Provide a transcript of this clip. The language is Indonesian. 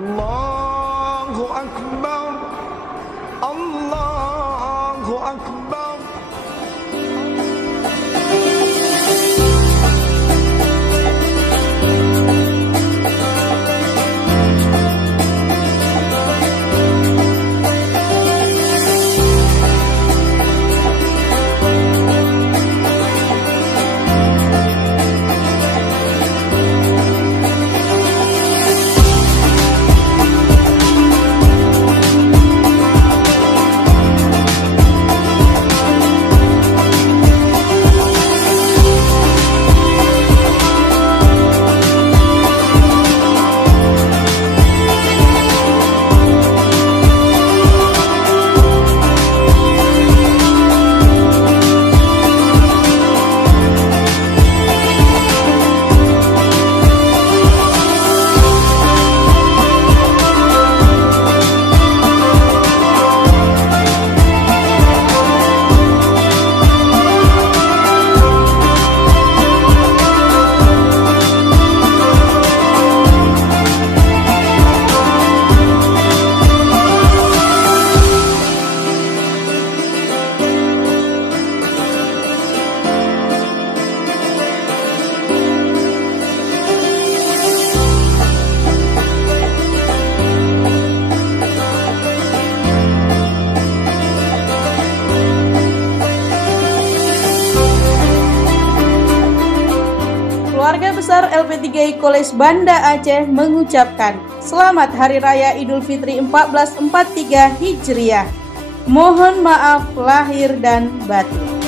Allahu Akbar, Allahu Akbar. Keluarga besar LP3I College Banda Aceh mengucapkan Selamat Hari Raya Idul Fitri 1443 Hijriah. Mohon maaf lahir dan batin.